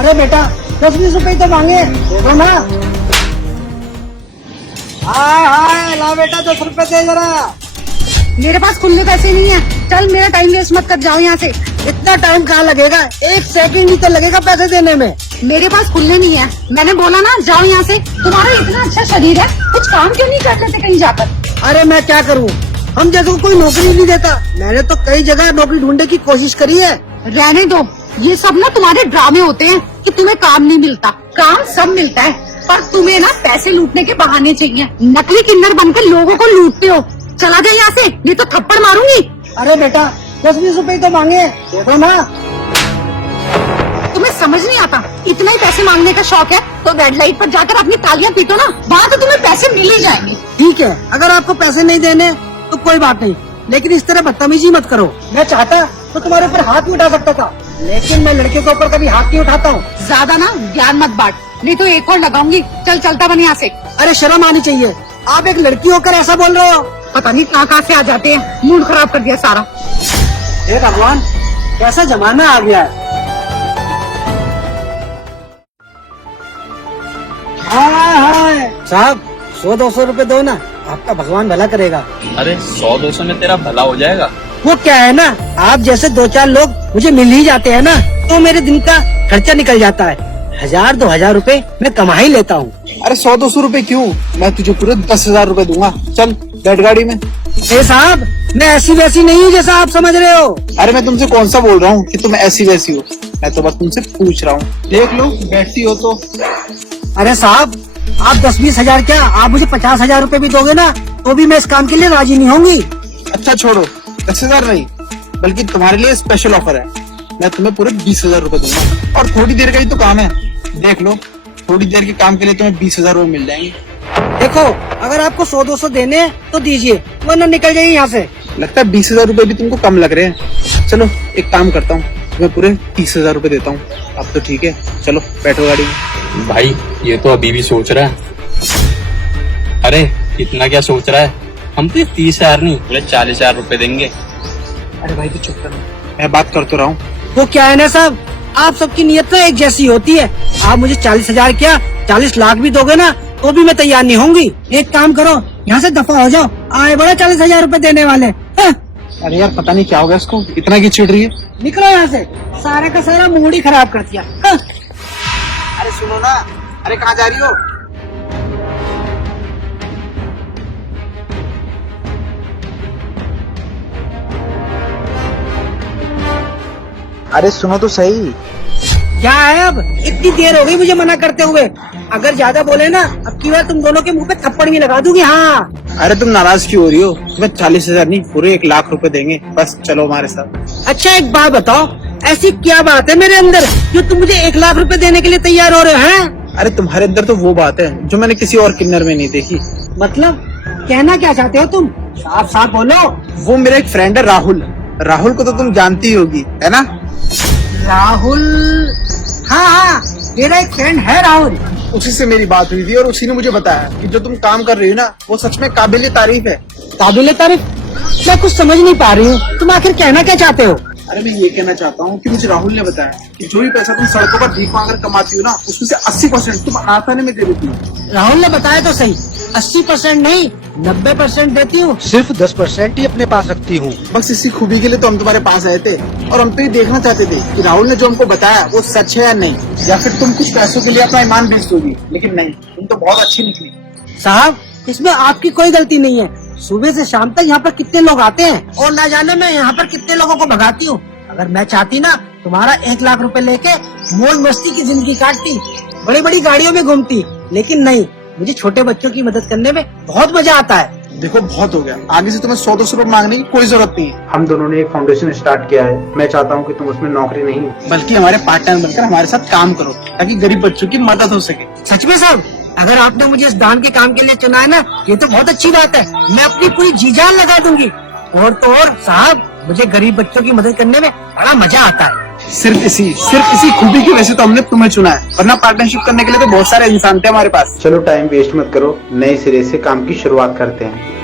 अरे बेटा 10-20 रुपए तो मांगे, देखो ना। हाय हाय, ला बेटा 10 रुपए दे जरा। मेरे पास खुले पैसे नहीं है, चल मेरा टाइम वेस्ट मत कर, जाओ यहाँ से। इतना टाइम कहाँ लगेगा, 1 सेकंड ही तो लगेगा पैसे देने में। मेरे पास खुले नहीं है, मैंने बोला ना जाओ यहाँ से। तुम्हारा इतना अच्छा शरीर है, कुछ काम क्यों नहीं करते थे कहीं जाकर? अरे मैं क्या करूँ, हम जैसे को कोई नौकरी नहीं देता। मैंने तो कई जगह नौकरी ढूंढने की कोशिश करी है। रहने दो, ये सब ना तुम्हारे ड्रामे होते हैं कि तुम्हें काम नहीं मिलता। काम सब मिलता है, पर तुम्हें ना पैसे लूटने के बहाने चाहिए। नकली किन्नर बनकर लोगों को लूटते हो। चला जाए यहाँ से, नहीं तो थप्पड़ मारूंगी। अरे बेटा 10-20 रुपए तो मांगे, देखो ना। तुम्हें समझ नहीं आता, इतना ही पैसे मांगने का शौक है तो रेड लाइट पर जाकर अपनी तालियां पीटो ना, वहाँ तो तुम्हें पैसे मिल ही जाएंगे। ठीक है, अगर आपको पैसे नहीं देने तो कोई बात नहीं, लेकिन इस तरह बदतमीजी मत करो। मैं चाहता तो तुम्हारे ऊपर हाथ भी उठा सकता था, लेकिन मैं लड़के के ऊपर कभी हाथ नहीं उठाता हूँ। ज्यादा ना ज्ञान मत बांट, नहीं तो एक और लगाऊंगी। चल चलता बन यहाँ से। अरे शर्म आनी चाहिए, आप एक लड़की होकर ऐसा बोल रहे हो। पता नहीं कहाँ से आ जाते हैं, मूड खराब कर दिया सारा। हे भगवान, कैसा जमाना आ गया है। हाय साहब, 100-200 रुपए दो ना, आपका भगवान भला करेगा। अरे 100-200 में तेरा भला हो जाएगा। वो क्या है ना, आप जैसे 2-4 लोग मुझे मिल ही जाते हैं ना, तो मेरे दिन का खर्चा निकल जाता है। 1000-2000 रुपए मैं कमा ही लेता हूँ। अरे 100-200 रुपए क्यों, मैं तुझे पूरे 10,000 रुपए दूंगा। चल बैठ गाड़ी में। ए साहब, मैं ऐसी वैसी नहीं हूँ जैसा आप समझ रहे हो। अरे मैं तुमसे कौन सा बोल रहा हूँ कि तुम ऐसी वैसी हो, मैं तो बस तुमसे पूछ रहा हूँ। देख लो बैठती हो तो। अरे साहब, आप 10-20 हजार क्या, आप मुझे 50,000 रुपए भी दोगे ना, तो भी मैं इस काम के लिए राजी नहीं होंगी। अच्छा छोड़ो, 10,000 नहीं, बल्कि तुम्हारे लिए स्पेशल ऑफर है। मैं तुम्हें पूरे 20,000 रुपए दूंगा, और थोड़ी देर का ही तो काम है। देख लो, थोड़ी देर के काम के लिए तुम्हें 20,000 रुपए मिल जाएंगे। देखो, अगर आपको 100-200 देने हैं तो दीजिए, वरना निकल जाइए यहाँ से। लगता है 20,000 रुपए भी तुमको कम लग रहे हैं। चलो एक काम करता हूँ, तुम्हें पूरे 30,000 रुपए देता हूँ। अब तो ठीक है, चलो बैठो गाड़ी में। भाई ये तो अभी भी सोच रहा है। अरे इतना क्या सोच रहा है, हम तो 30,000 नहीं बोले 40,000 रुपए देंगे। अरे भाई तो चुप करो, मैं बात कर तो रहा हूँ। वो क्या है ना साहब, आप सबकी नियत तो एक जैसी होती है। आप मुझे 40,000 क्या 40 लाख भी दोगे ना, तो भी मैं तैयार नहीं होंगी। एक काम करो, यहाँ से दफा हो जाओ, आए बड़ा 40,000 रुपए देने वाले। अरे यार पता नहीं क्या हो गया इसको, इतना की चिढ़ रही है। निकलो यहाँ से, सारा का सारा मूड ही खराब कर दिया। अरे सुनो ना, अरे कहाँ जा रही हो? अरे सुनो तो सही। क्या है अब, इतनी देर हो गई मुझे मना करते हुए। अगर ज्यादा बोले ना, अब की बार तुम दोनों के मुंह पे थप्पड़ भी लगा दूंगी। हाँ अरे तुम नाराज क्यों हो रही हो? तुम्हें 40,000 नहीं पूरे 1 लाख रुपए देंगे, बस चलो हमारे साथ। अच्छा एक बात बताओ, ऐसी क्या बात है मेरे अंदर जो तुम मुझे 1 लाख रुपए देने के लिए तैयार हो रहे हो? हैं? अरे तुम्हारे अंदर तो वो बात है जो मैंने किसी और किन्नर में नहीं देखी। मतलब कहना क्या चाहते हो तुम, साफ साफ बोलो। वो मेरा एक फ्रेंड है राहुल। राहुल को तो तुम जानती ही होगी, है ना? राहुल? हाँ हाँ, मेरा एक फ्रेंड है राहुल। उसी से मेरी बात हुई थी और उसी ने मुझे बताया कि जो तुम काम कर रही हो ना, वो सच में काबिल तारीफ है। काबिल तारीफ? मैं कुछ समझ नहीं पा रही हूँ, तुम आखिर कहना क्या चाहते हो? अरे मैं ये कहना चाहता हूँ कि मुझे राहुल ने बताया कि जो भी पैसा तुम सड़कों पर भीख मांगकर कमाती हो ना, उसमें से 80% तुम अनाथालय में दे देती हो। राहुल ने बताया तो सही, 80% नहीं 90% देती हूँ। सिर्फ 10% ही अपने पास रखती हूँ। बस इसी खूबी के लिए तो हम तुम्हारे पास आए थे, और हम तो ये देखना चाहते थे कि राहुल ने जो हमको बताया वो सच है या नहीं, या फिर तुम कुछ पैसों के लिए अपना ईमान बेच दोगी। लेकिन नहीं, तुम तो बहुत अच्छी निकली। साहब, इसमें आपकी कोई गलती नहीं है। सुबह से शाम तक यहाँ पर कितने लोग आते हैं, और ना जाने मैं यहाँ पर कितने लोगों को भगाती हूँ। अगर मैं चाहती ना, तुम्हारा 1 लाख रुपए लेके मौज मस्ती की जिंदगी काटती, बड़ी बड़ी गाड़ियों में घूमती। लेकिन नहीं, मुझे छोटे बच्चों की मदद करने में बहुत मजा आता है। देखो बहुत हो गया, आगे से तुम्हें 100-200 रुपए मांगने की कोई जरूरत नहीं है। हम दोनों ने एक फाउंडेशन स्टार्ट किया है। मैं चाहता हूँ कि तुम उसमें नौकरी नहीं बल्कि हमारे पार्ट टाइम बनकर हमारे साथ काम करो, ताकि गरीब बच्चों की मदद हो सके। सच में साहब, अगर आपने मुझे इस दान के काम के लिए चुना है ना, ये तो बहुत अच्छी बात है। मैं अपनी पूरी जी जान लगा दूंगी। और तो और साहब, मुझे गरीब बच्चों की मदद करने में बड़ा मजा आता है। सिर्फ इसी खूबी की वजह से तो हमने तुम्हें चुना है, वरना पार्टनरशिप करने के लिए तो बहुत सारे इंसान थे हमारे पास। चलो टाइम वेस्ट मत करो, नए सिरे से काम की शुरुआत करते हैं।